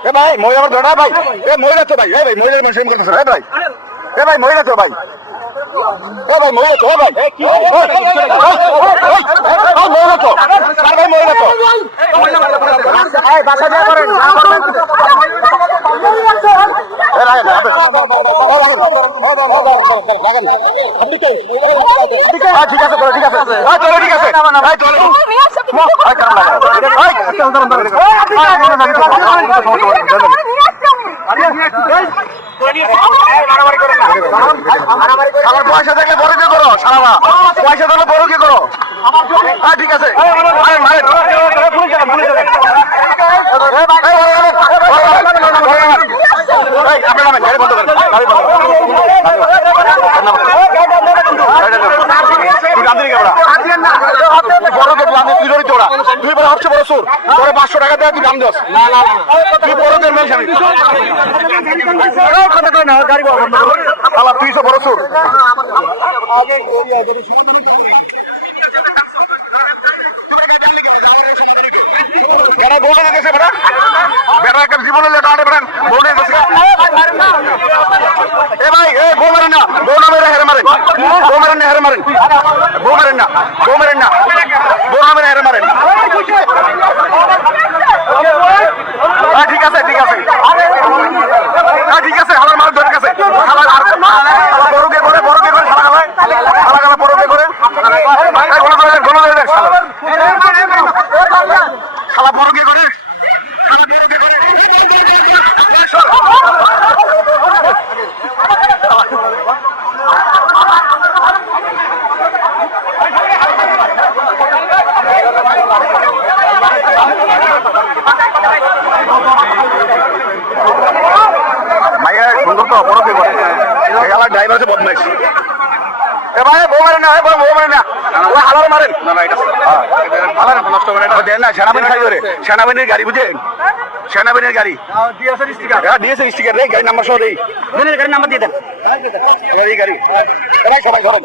এ ভাই মহিলা আমার ধরা ভাই, এ মহিলা তো ভাই, এ ভাই মহিলা মানুষ করতেছে এ ভাই, এ ভাই মহিলা তো ভাই, এ ভাই মহিলা তো ভাই, মহিলা তো আর ভাই মহিলা তো বাসা যা করেন ঠিক আছে ঠিক আছে চলো ঠিক আছে আমার পয়সা থাকলে বড় কি করো সারা পয়সা থাকলে বড় কি করো ঠিক আছে তুই বড় হচ্ছে বড় সুর তোরে 500 টাকা দেয় তুই দাম দিস তুই বড়দের মেয়ে স্বামী গাড়ি তুই তো বড় সুর কেন বলে গেছে বেটা বেটা একটা জীবনে লেটা আটে বেড়ান বলে গেছে এ ভাই এ বউ মারেন না বউ না মেরে হেরে মারেন বউ মারেন না হেরে মারেন বউ মারেন না বউ মারেন না বউ না মেরে হেরে মারেন ঠিক আছে ঠিক আছে ঠিক আছে আমার মাল ধরে গেছে বড়কে করে খালা বড়কে করে খালা বড়কে করে ড্রাইভার আছে বদমাইশ এ ভাই বউ মারেন না বউ মারেন না ওই হালার মারেন না না এটা হালার নষ্ট করে না দেন না সেনাবাহিনী খাই ধরে সেনাবাহিনীর গাড়ি বুঝেন সেনাবাহিনীর গাড়ি ডিএসএর স্টিকার হ্যাঁ ডিএসএর স্টিকার রে গাড়ি নাম্বার সহ দেই দেন গাড়ি নাম্বার দিয়ে দেন এই গাড়ি সবাই ধরেন